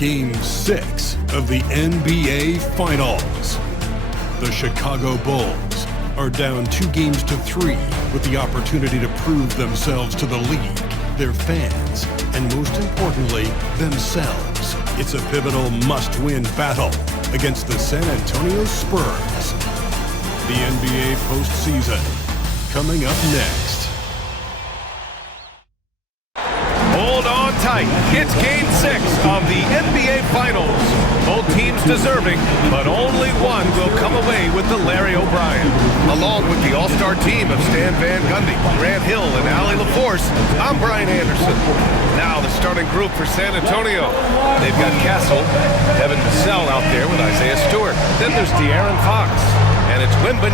Game 6 of the NBA Finals. The Chicago Bulls are down 2-3 with the opportunity to prove themselves to the league, their fans, and most importantly, themselves. It's a pivotal must-win battle against the San Antonio Spurs. The NBA postseason coming up next. Hold on tight. It's Game 6 of the NBA Finals. Both teams deserving, but only one will come away with the Larry O'Brien. Along with the all-star team of Stan Van Gundy, Grant Hill, and Allie LaForce, I'm Brian Anderson. Now the starting group for San Antonio. They've got Castle, Devin Vassell out there with Isaiah Stewart. Then there's De'Aaron Fox, and it's Wemby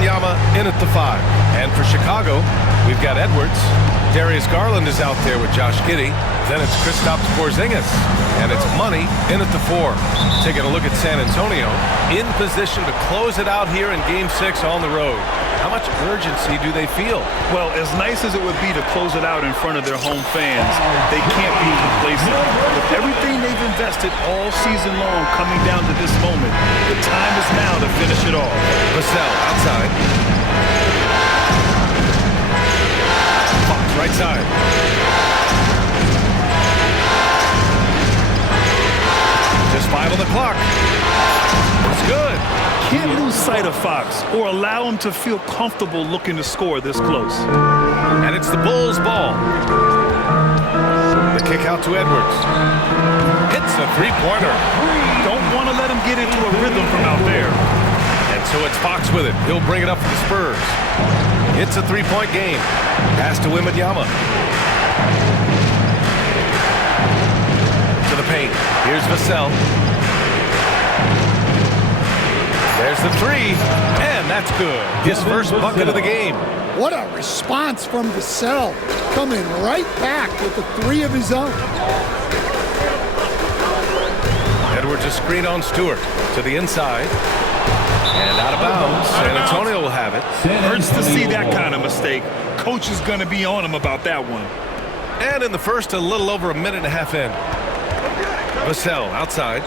in at the 5. And for Chicago, we've got Edwards. Darius Garland is out there with Josh Giddey. Then it's Kristaps Porzingis, and it's Money in at the 4. Taking a look at San Antonio, in position to close it out here in Game 6 on the road. How much urgency do they feel? Well, as nice as it would be to close it out in front of their home fans, they can't be complacent. With everything they've invested all season long coming down to this moment, the time is now to finish it off. Vassell outside. Fox right side. Just 5 on the clock. It's good. Can't lose sight of Fox or allow him to feel comfortable looking to score this close. And it's the Bulls' ball. The kick out to Edwards. Hits the three-pointer. Don't want to let him get into a rhythm from out there. And so it's Fox with it. He'll bring it up for the Spurs. It's a three-point game. Pass to Wemby. To the paint. Here's Vassell. There's the 3, and that's good. His first bucket of the game. What a response from Vassell, coming right back with the 3 of his own. Edwards a screen on Stewart to the inside. And out of bounds. San Antonio will have it. Hurts to see that kind of mistake. Coach is going to be on him about that one. And in the first, a little over a minute and a half in. Vassell outside.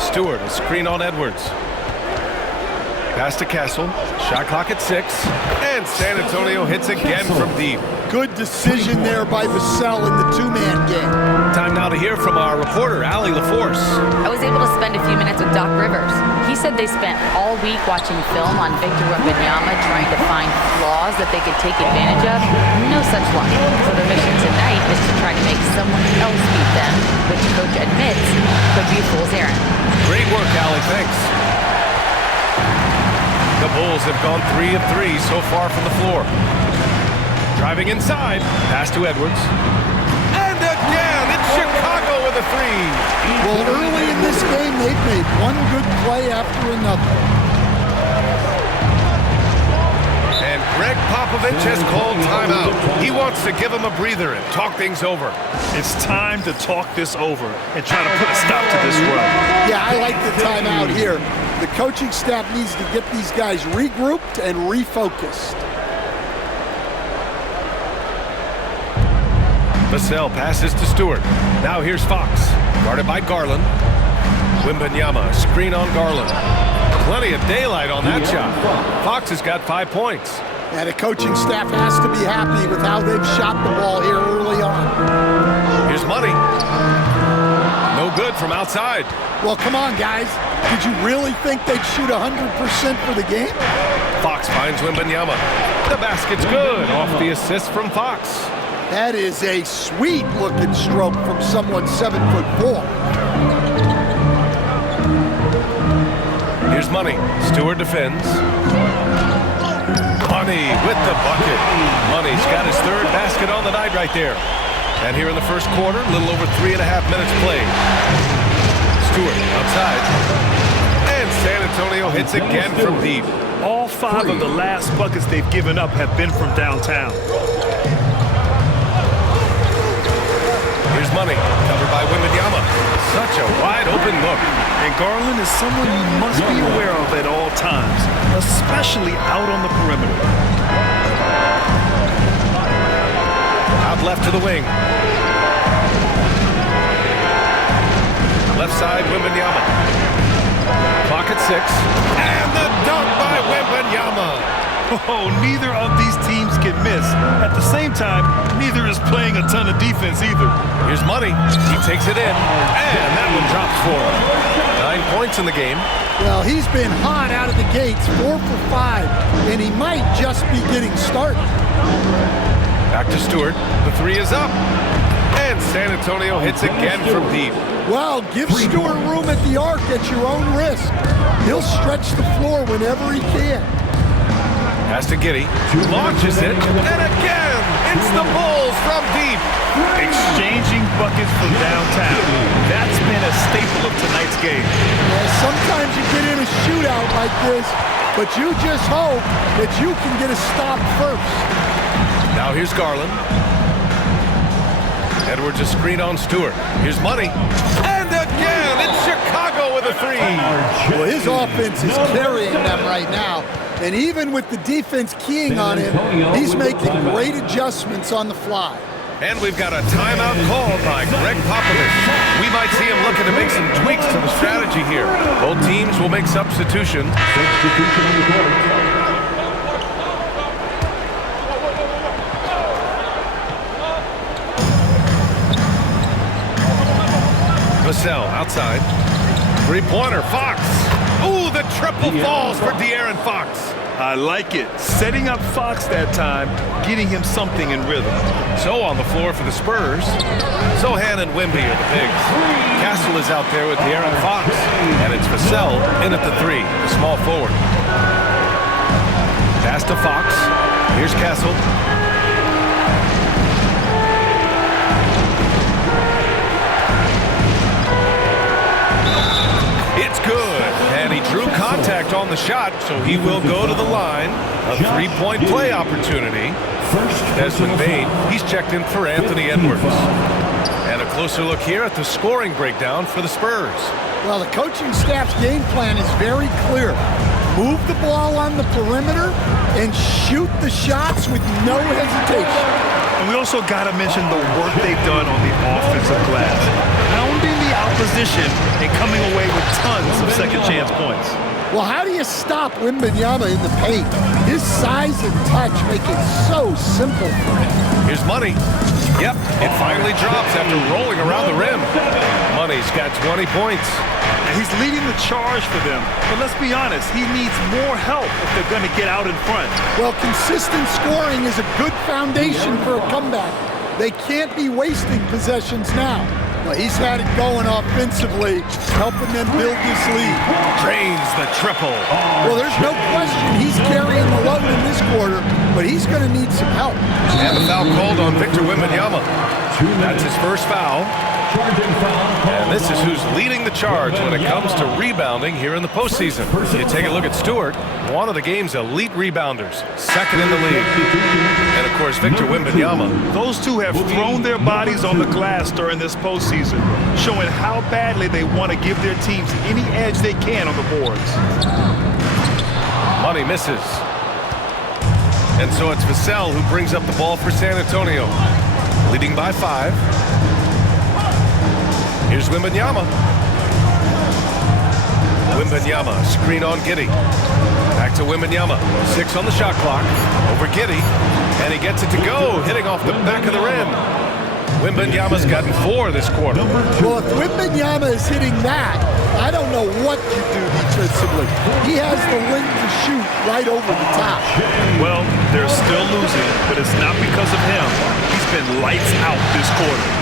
Stewart, a screen on Edwards. Pass to Castle. Shot clock at 6. And San Antonio hits again from deep. Good decision there by Vassell in the 2-man game. Time now to hear from our reporter, Allie LaForce. I was able to spend a few minutes with Doc Rivers. He said they spent all week watching film on Victor Wembanyama, trying to find flaws that they could take advantage of. No such luck. So their mission tonight is to try to make someone else beat them, which coach admits could be a fool's errand. Great work, Allie. Thanks. The Bulls have gone 3 of 3 so far from the floor. Driving inside, pass to Edwards. And again, it's Chicago with a 3. Well, early in this game, they've made one good play after another. And Greg Popovich has called timeout. He wants to give him a breather and talk things over. It's time to talk this over and try to put a stop to this run. Yeah, I like the timeout here. The coaching staff needs to get these guys regrouped and refocused. Vassell passes to Stewart. Now here's Fox, guarded by Garland. Wembanyama, screen on Garland. Plenty of daylight on that shot. Fox has got 5 points. And the coaching staff has to be happy with how they've shot the ball here early on. Here's Money. No good from outside. Well, come on, guys. Did you really think they'd shoot 100% for the game? Fox finds Wembanyama. The basket's good off the assist from Fox. That is a sweet-looking stroke from someone 7'4". Here's Money. Stewart defends. Money with the bucket. Money's got his 3rd basket on the night right there. And here in the first quarter, a little over 3.5 minutes played. Stewart outside. And San Antonio hits again from deep. All 5 of the last buckets they've given up have been from downtown. Here's Money, covered by Wembanyama. Such a wide-open look. And Garland is someone you must be aware of at all times, especially out on the perimeter. Out left to the wing. Left side, Wembanyama. Clock at 6. And the dunk by Wembanyama. Oh, neither of these teams can miss. At the same time, neither is playing a ton of defense either. Here's Money. He takes it in. And that one drops for him. 9 points in the game. Well, he's been hot out of the gates, 4 for 5, and he might just be getting started. Back to Stewart. The 3 is up. And San Antonio hits again from deep. Well, give Stewart room at the arc at your own risk. He'll stretch the floor whenever he can. Pass to Giddey. Launches it. And again, it's the Bulls from deep. Exchanging buckets from downtown. That's been a staple of tonight's game. Well, sometimes you get in a shootout like this, but you just hope that you can get a stop first. Now here's Garland. Edwards a screen on Stewart. Here's Money. And again, it's Chicago with a 3. Well, his offense is carrying them right now. And even with the defense keying on him, he's making great adjustments on the fly. And we've got a timeout called by Greg Popovich. We might see him looking to make some tweaks to the strategy here. Both teams will make substitutions. Vassell outside. Three-pointer, Fox. Ooh, the triple falls for De'Aaron Fox. I like it. Setting up Fox that time, getting him something in rhythm. So on the floor for the Spurs, Zohan and Wemby are the bigs. Castle is out there with De'Aaron Fox. And it's Vassell in at the 3, the small forward. Pass to Fox. Here's Castle. It's good, and he drew contact on the shot, so he will go to the line. A 3-point play opportunity. Desmond Bane, he's checked in for Anthony Edwards. And a closer look here at the scoring breakdown for the Spurs. Well, the coaching staff's game plan is very clear. Move the ball on the perimeter and shoot the shots with no hesitation. And we also got to mention the work they've done on the offensive glass. Pounding the opposition and coming away with tons of second chance points. Well, how do you stop Wembanyama in the paint? His size and touch make it so simple for him. Here's Money. Yep, it finally drops after rolling around the rim. Money's got 20 points. And he's leading the charge for them. But let's be honest, he needs more help if they're going to get out in front. Well, consistent scoring is a good foundation for a comeback. They can't be wasting possessions now. Well, he's had it going offensively, helping them build this lead. Drains the triple. Well, there's no question he's carrying the load in this quarter, but he's going to need some help. And the foul called on Victor Wembanyama. That's his first foul. And this is who's leading the charge when it comes to rebounding here in the postseason. You take a look at Stewart, one of the game's elite rebounders, second in the league. And of course, Victor Wembanyama. Those two have thrown their bodies on the glass during this postseason, showing how badly they want to give their teams any edge they can on the boards. Money misses. And so it's Vassell who brings up the ball for San Antonio, leading by 5. Here's Wembanyama. Wembanyama, screen on Giddey. Back to Wembanyama. 6 on the shot clock. Over Giddey. And he gets it to go, hitting off the back of the rim. Wembanyama's gotten 4 this quarter. Well, if Wembanyama is hitting that, I don't know what you do defensively. He has the length to shoot right over the top. Well, they're still losing, but it's not because of him. He's been lights out this quarter.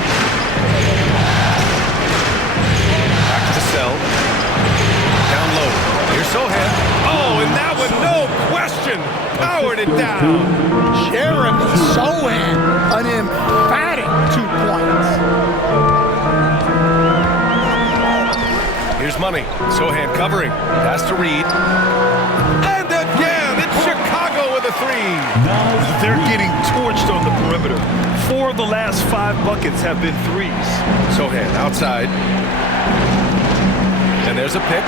Down low. Here's Zohan. Oh, and that one, no question, powered it down. Jeremy Zohan, an emphatic 2 points. Here's Money. Zohan covering. Pass to Reed. And again, it's Chicago with a 3. They're getting torched on the perimeter. 4 of the last 5 buckets have been 3s. Zohan outside. And there's a pick.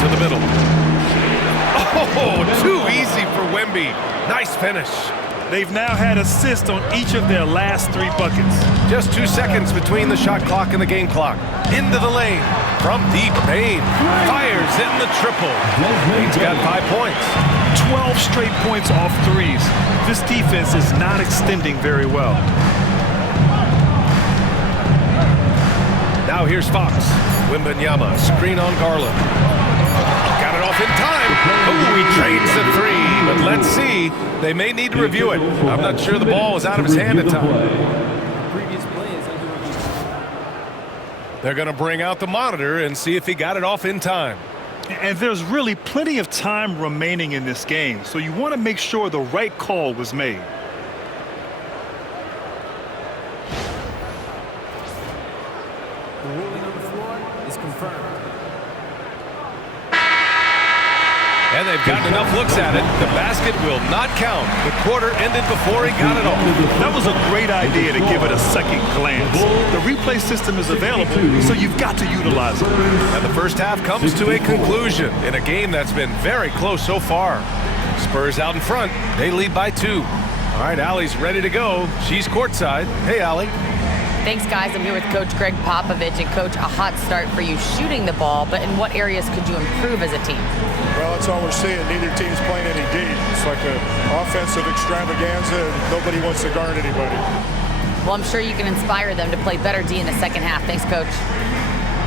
To the middle. Oh, 2 three. Nice finish. They've now had assists on each of their last 3 buckets. Just 2 seconds between the shot clock and the game clock. Into the lane. From deep, Bain fires in the triple. He's got 5 points. 12 straight points off threes. This defense is not extending very well. Now here's Fox. Wembanyama, screen on Garland. Got it off in time. Oh, he trades the three. But let's see. They may need to review it. I'm not sure the ball was out of his hand in time. They're going to bring out the monitor and see if he got it off in time. And there's really plenty of time remaining in this game, so you want to make sure the right call was made. The ruling on the floor is confirmed. And they've gotten enough looks at it. The basket will not count. The quarter ended before he got it off. That was a great idea to give it a second glance. The replay system is available, so you've got to utilize it. And the first half comes to a conclusion in a game that's been very close so far. Spurs out in front. They lead by 2. All right, Allie's ready to go. She's courtside. Hey, Allie. Thanks, guys. I'm here with Coach Greg Popovich. And, Coach, a hot start for you shooting the ball, but in what areas could you improve as a team? Well, that's all we're seeing. Neither team's playing any D. It's like an offensive extravaganza, and nobody wants to guard anybody. Well, I'm sure you can inspire them to play better D in the second half. Thanks, Coach.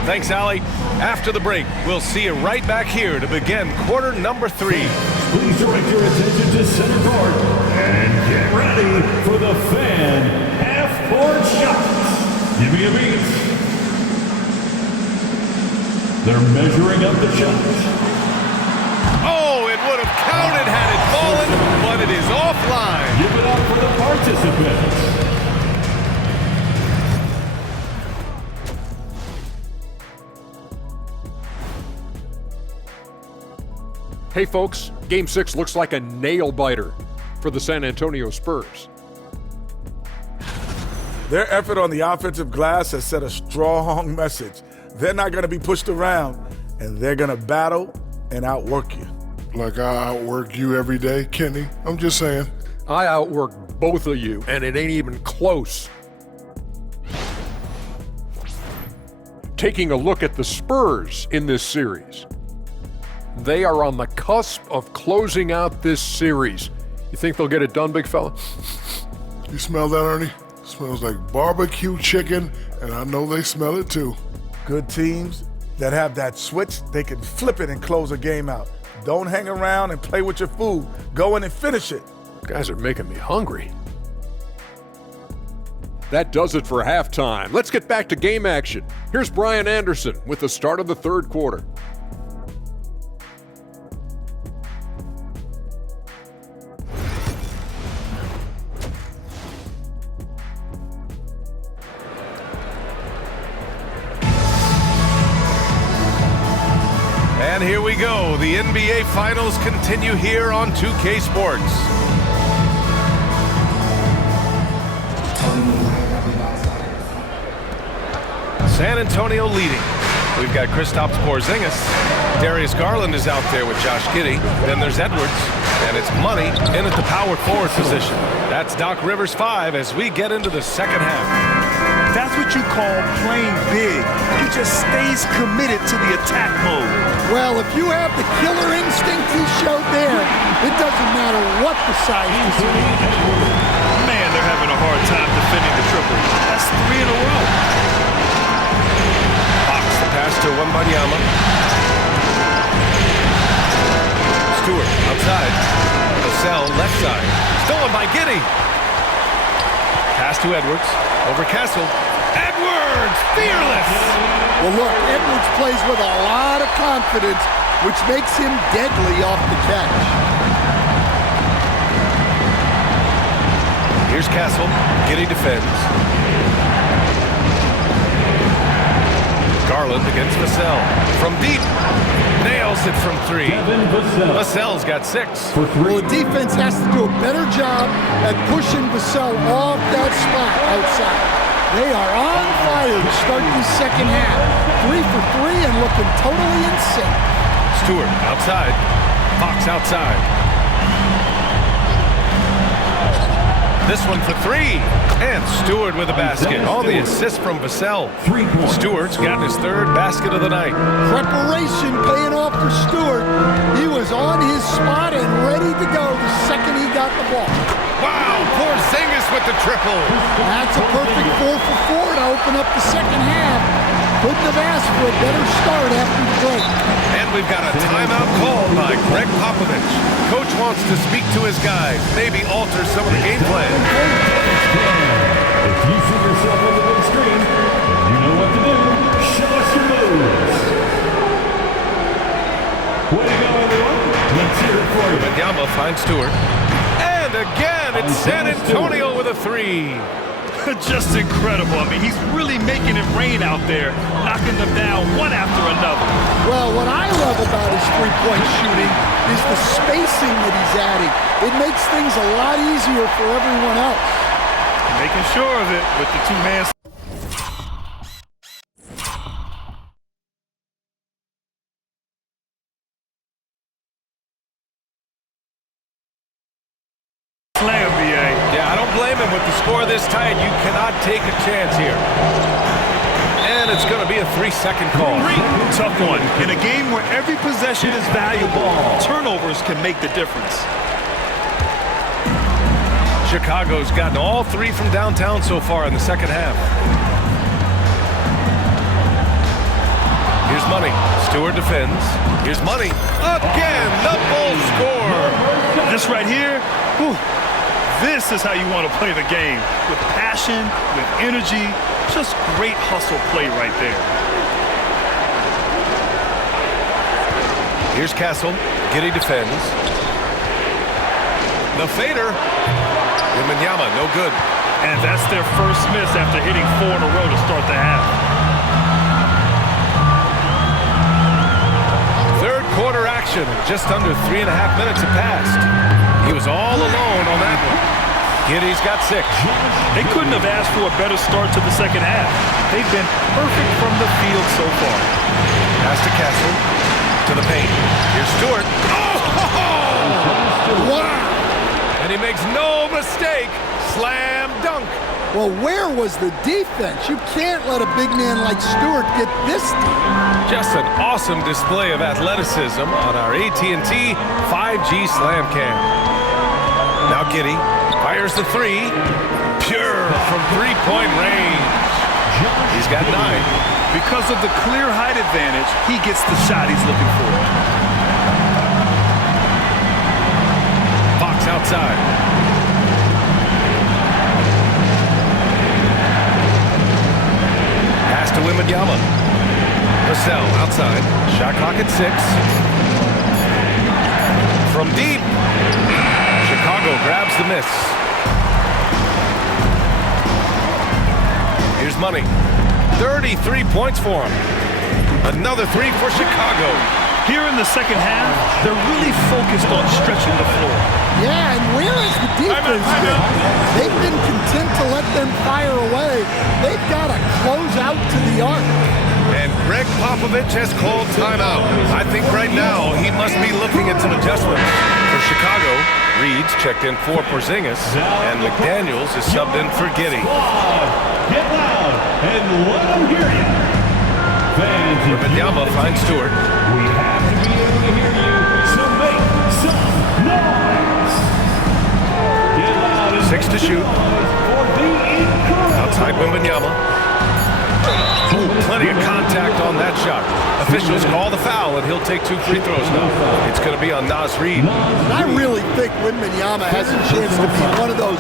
Thanks, Allie. After the break, we'll see you right back here to begin quarter number 3. Please direct your attention to center court and get ready for the fan half-court shot. Give me a beat. They're measuring up the shot. Oh, it would have counted had it fallen, but it is offline. Give it up for the participants. Hey folks, Game 6 looks like a nail-biter for the San Antonio Spurs. Their effort on the offensive glass has sent a strong message. They're not going to be pushed around, and they're going to battle and outwork you. Like I outwork you every day, Kenny. I'm just saying. I outwork both of you, and it ain't even close. Taking a look at the Spurs in this series. They are on the cusp of closing out this series. You think they'll get it done, big fella? You smell that, Ernie? It smells like barbecue chicken, and I know they smell it too. Good teams that have that switch, they can flip it and close a game out. Don't hang around and play with your food. Go in and finish it. You guys are making me hungry. That does it for halftime. Let's get back to game action. Here's Brian Anderson with the start of the third quarter. And here we go. The NBA Finals continue here on 2K Sports. San Antonio leading. We've got Kristaps Porzingis. Darius Garland is out there with Josh Giddey. Then there's Edwards. And it's Money in at the power forward position. That's Doc Rivers 5 as we get into the second half. That's what you call playing big. He just stays committed to the attack mode. Well, if you have the killer instinct he showed there, it doesn't matter what the size is. Man, they're having a hard time defending the triple. That's 3 in a row. Fox the pass to Wembanyama. Stewart outside. Vassell left side. Stolen by Giddey. Pass to Edwards. Over Castle. Edwards! Fearless! Well, look, Edwards plays with a lot of confidence, which makes him deadly off the catch. Here's Castle. Giddey defends. Garland against Vassell. From deep. Nails it from 3. Vassell's got 6. Well, the defense has to do a better job at pushing Vassell off that spot outside. They are on fire to start the second half. 3 for 3 and looking totally insane. Stewart outside. Fox outside. This one for three. And Stewart with a basket. All the assists from Vassell. Stewart's got his third basket of the night. Preparation paying off for Stewart. He was on his spot and ready to go the second he got the ball. Wow, Porzingis with the triple. That's a perfect 4 for 4 to open up the second half. Couldn't have asked for a better start after the break. And we've got a timeout called by Greg Popovich. Coach wants to speak to his guys, maybe alter some of the game plan. If you see yourself on the big screen, you know what to do. Show us your moves. Way to go, everyone. Let's hear it for you. Wemby finds Stewart. And again, it's San Antonio with a three. Just incredible. I mean, he's really making it rain out there, knocking them down one after another. Well, what I love about his three-point shooting is the spacing that he's adding. It makes things a lot easier for everyone else. Making sure of it with the two-man. Yeah, I don't blame him with the score this tight. You cannot take a chance here. And it's going to be a 3-second call. Tough one. In a game where every possession is valuable, turnovers can make the difference. Chicago's gotten all three from downtown so far in the second half. Here's Money. Stewart defends. Here's Money. Again, the Bulls score. This right here, whew. This is how you want to play the game. With passion, with energy, just great hustle play right there. Here's Castle. Giddey defends. The fader. Wemby, no good. And that's their first miss after hitting 4 in a row to start the half. Third quarter action. Just under 3.5 minutes have passed. He was all alone on that one. Giddey's got 6. They couldn't have asked for a better start to the second half. They've been perfect from the field so far. Pass to Castle. To the paint. Here's Stewart. Oh! Wow! And he makes no mistake. Slam dunk. Well, where was the defense? You can't let a big man like Stewart get this deep. Just an awesome display of athleticism on our AT&T 5G Slam Cam. Now Giddey fires the three. Pure from three-point range. He's got 9. Because of the clear height advantage, he gets the shot he's looking for. Fox outside. Pass to Wemby. Vassell outside. Shot clock at 6. From deep. Chicago grabs the miss. Here's Money. 33 points for him. Another 3 for Chicago. Here in the second half, they're really focused on stretching the floor. Yeah, and where is the defense been? They've been content to let them fire away. They've got to close out to the arc. And Greg Popovich has called timeout. I think right now he must be looking at some adjustments. For Chicago, Reed's checked in for Porzingis, and McDaniels is subbed in for Giddey. Get loud and let them hear you. Fans, Wemby finds Stewart. we have to be able to hear you, so make some noise. Get loud and 6 to shoot. for the incredible. Outside Wemby. Plenty of contact on that shot. Officials call the foul, and he'll take 2 free throws now. It's going to be on Naz Reid. And I really think Wemby has a chance to be one of those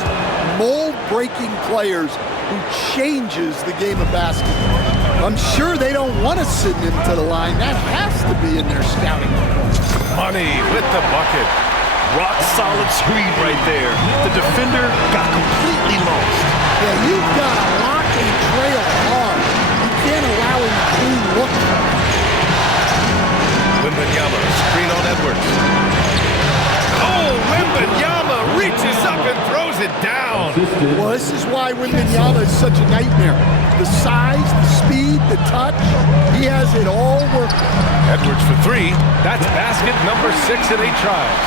mold-breaking players who changes the game of basketball. I'm sure they don't want to send him to the line. That has to be in their scouting. Money with the bucket. Rock solid screen right there. The defender got completely lost. Yeah, you've got to lock and trail hard. You can't allow him to clean look. Wemby, screen on Edwards. Oh, Wemby reaches up and throws it down. Well, this is why Wemby is such a nightmare. The size, the speed, the touch, he has it all working. Edwards for 3. three. That's basket number 6 in 8 tries.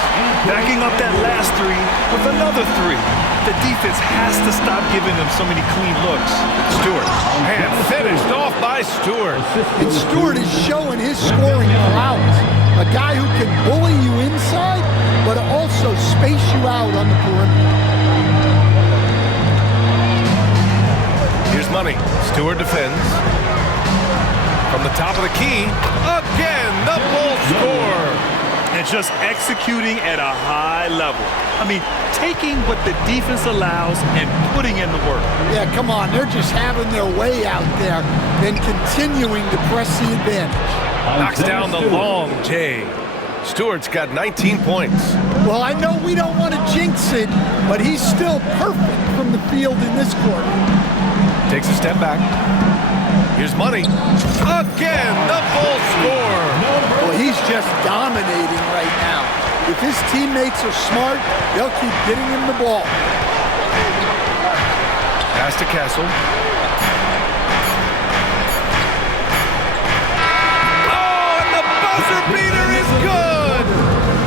Backing up that last three with another three. The defense has to stop giving them so many clean looks. Stewart, and finished off by Stewart. And Stewart is showing his scoring prowess. A guy who can bully you inside, but also space you out on the perimeter. Here's money. Stewart defends. From the top of the key, again, the Bulls score. And just executing at a high level. I mean, taking what the defense allows and putting in the work. Yeah, come on. They're just having their way out there and continuing to press the advantage. Knocks down the long J. Stewart's got 19 points. Well, I know we don't want to jinx it, but he's still perfect from the field in this quarter. Takes a step back. Here's money. Again, the Bulls score. Well, he's just dominating right now. If his teammates are smart, they'll keep getting him the ball. Pass to Castle. Oh, and the buzzer beater is good.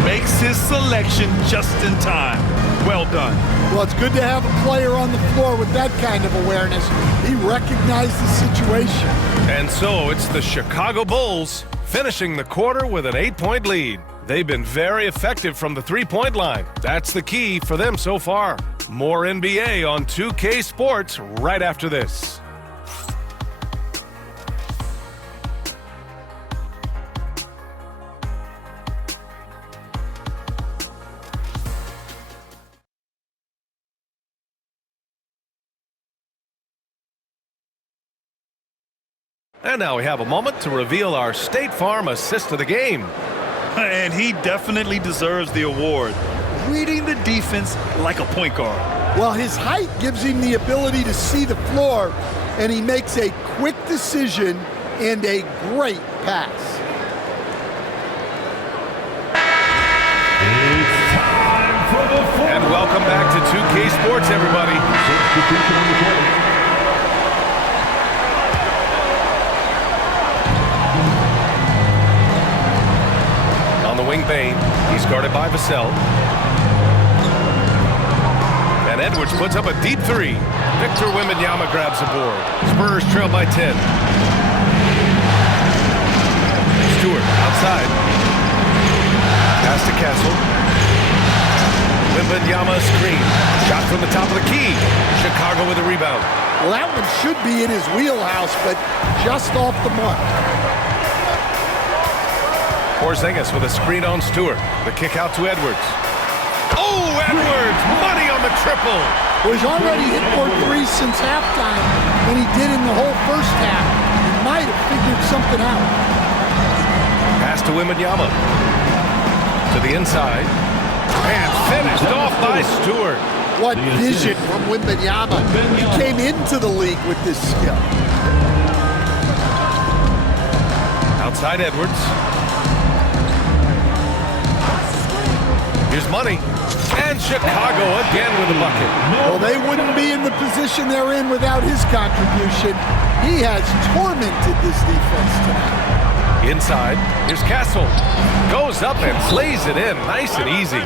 Makes his selection just in time. Well done. Well, it's good to have a player on the floor with that kind of awareness. He recognized the situation. And so it's the Chicago Bulls finishing the quarter with an 8-point lead. They've been very effective from the three-point line. That's the key for them so far. More NBA on 2K Sports right after this. And now we have a moment to reveal our State Farm assist of the game. And he definitely deserves the award. Reading the defense like a point guard. Well, his height gives him the ability to see the floor, and he makes a quick decision and a great pass. It's time for the And welcome back to 2K Sports, everybody. On the wing, Bain. He's guarded by Vassell. And Edwards puts up a deep three. Victor Wembanyama grabs the board. Spurs trail by 10. Stewart outside. Pass to Castle. Wembanyama screen. Shot from the top of the key. Chicago with a rebound. Well, that one should be in his wheelhouse, but just off the mark. Porzingis with a screen on Stewart. The kick out to Edwards. Oh, Edwards! Money on the triple! Well, he's already hit more threes since halftime than he did in the whole first half. He might have figured something out. Pass to Wembanyama. To the inside. And finished off by Stewart. What vision from Wembanyama. He came into the league with this skill. Outside Edwards. Here's money. And Chicago again with a bucket. Well, they wouldn't be in the position they're in without his contribution. He has tormented this defense tonight. Inside, here's Castle. Goes up and plays it in. Nice and easy.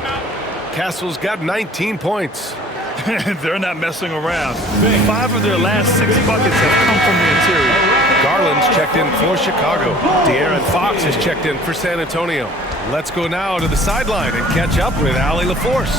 Castle's got 19 points. They're not messing around. 5 of their last 6 buckets have come from the interior. Garland's checked in for Chicago. De'Aaron Fox has checked in for San Antonio. Let's go now to the sideline and catch up with Allie LaForce.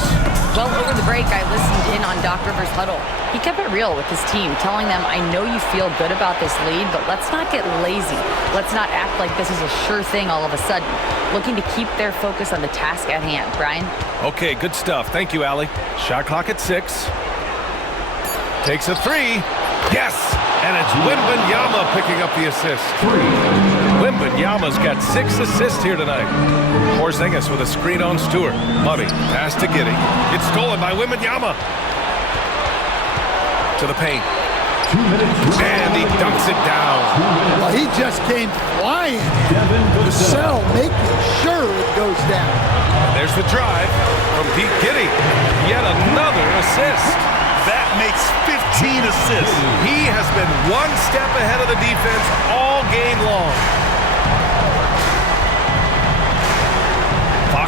Well, over the break, I listened in on Doc Rivers' huddle. He kept it real with his team, telling them, I know you feel good about this lead, but let's not get lazy. Let's not act like this is a sure thing all of a sudden. Looking to keep their focus on the task at hand. Brian? Okay, good stuff. Thank you, Allie. Shot clock at 6. Takes a 3. Yes! And it's Wembanyama picking up the assist. Wembanyama's got 6 assists here tonight. Porzingis with a screen on Stewart. Money. Pass to Giddey. It's stolen by Wembanyama. To the paint. And he dunks it down. Well, he just came flying. Vassell making sure it goes down. And there's the drive from Pete Giddey. Yet another assist. That makes 15 assists. He has been one step ahead of the defense all game long.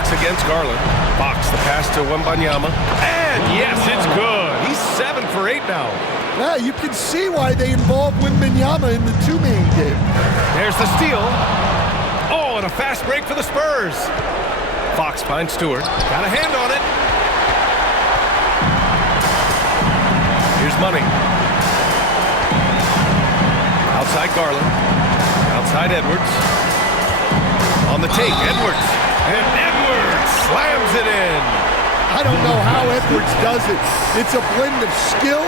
Fox against Garland. Fox, the pass to Wembanyama. And yes, it's good. He's 7 for 8 now. Yeah, you can see why they involved Wembanyama in the two-man game. There's the steal. Oh, and a fast break for the Spurs. Fox finds Stewart. Got a hand on it. Here's Money. Outside Garland. Outside Edwards. On the take, Edwards. And Edwards slams it in. I don't know how Edwards does it. It's a blend of skill,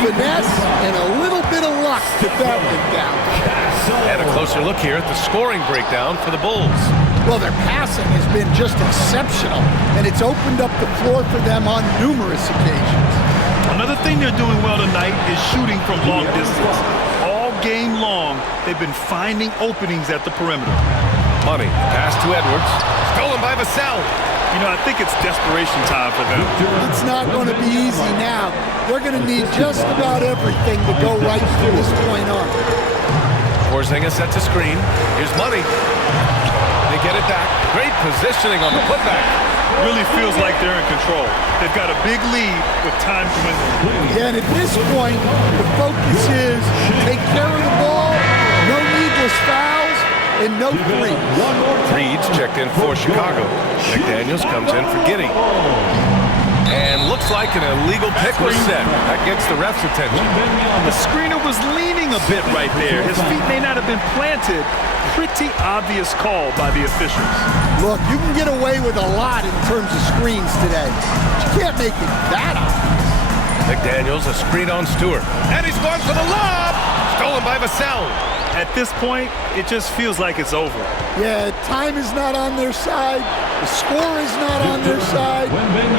finesse, and a little bit of luck to that one down. And a closer look here at the scoring breakdown for the Bulls. Well, their passing has been just exceptional, and it's opened up the floor for them on numerous occasions. Another thing they're doing well tonight is shooting from long distance. All game long, they've been finding openings at the perimeter. Money, pass to Edwards. Stolen by Vassell. You know, I think it's desperation time for them. It's not going to be easy now. They're going to need just about everything to go right from this point on. Porzingis sets a screen. Here's Money. They get it back. Great positioning on the putback. Really feels like they're in control. They've got a big lead with time to win. Yeah, and at this point, the focus is take care of the ball, no needless fouls, and no threes. Reed's checked in for Chicago. McDaniels comes in for Giddey. And looks like an illegal pick was set. That gets the ref's attention. The screener was leaning a bit right there. His feet may not have been planted. Pretty obvious call by the officials. Look, you can get away with a lot in terms of screens today. But you can't make it that obvious. McDaniels, a screen on Stewart. And he's gone for the lob! Stolen by Vassell. At this point, it just feels like it's over. Yeah, time is not on their side. The score is not on their side.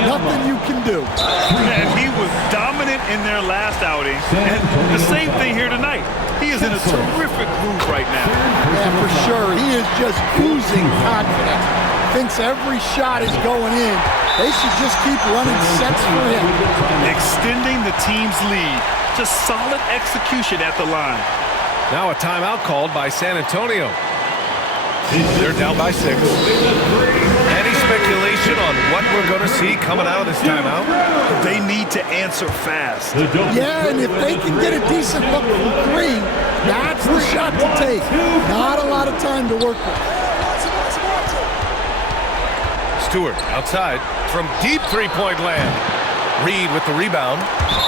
Nothing you can do. And he was dominant in their last outing. And the same thing here tonight. He is in a terrific groove right now. Yeah, for sure. He is just oozing confidence. Thinks every shot is going in. They should just keep running sets for him. Extending the team's lead. Just solid execution at the line. Now a timeout called by San Antonio. They're down by 6. Any speculation on what we're going to see coming out of this timeout? They need to answer fast. Yeah, and if they can get a decent look from 3, that's the shot to take. Not a lot of time to work with. Stewart outside from deep three-point land. Reed with the rebound.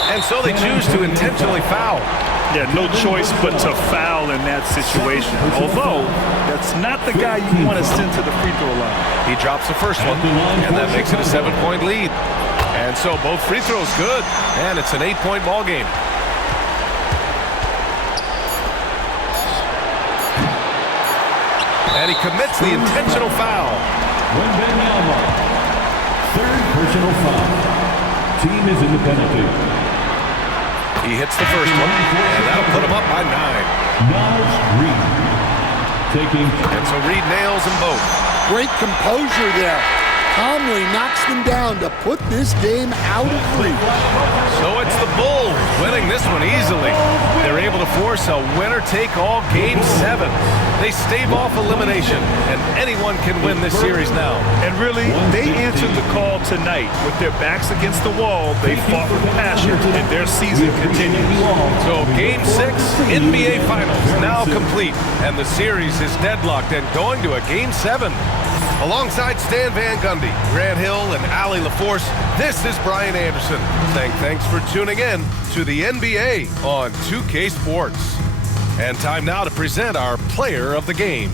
And so they choose to intentionally foul. Yeah, no choice but to foul in that situation. Although, that's not the guy you want to send to the free throw line. He drops the first one, and that makes it a 7-point lead. And so both free throws good, and it's an 8-point ball game. And he commits the intentional foul. Wembanyama, third personal foul. Team is in the penalty. He hits the first one, and that'll put him up by 9. Now Reed taking. And so Reed nails them both. Great composure there. Calmly knocks them down to put this game out of reach. So it's the Bulls winning this one easily. They're able to force a winner-take-all Game 7. They stave off elimination, and anyone can win this series now. And really, they answered the call tonight. With their backs against the wall, they fought with passion, and their season continues. So Game 6, NBA Finals, now complete, and the series is deadlocked and going to a Game 7. Alongside Stan Van Gundy, Grant Hill, and Allie LaForce, this is Brian Anderson saying thanks for tuning in to the NBA on 2K Sports. And time now to present our player of the game.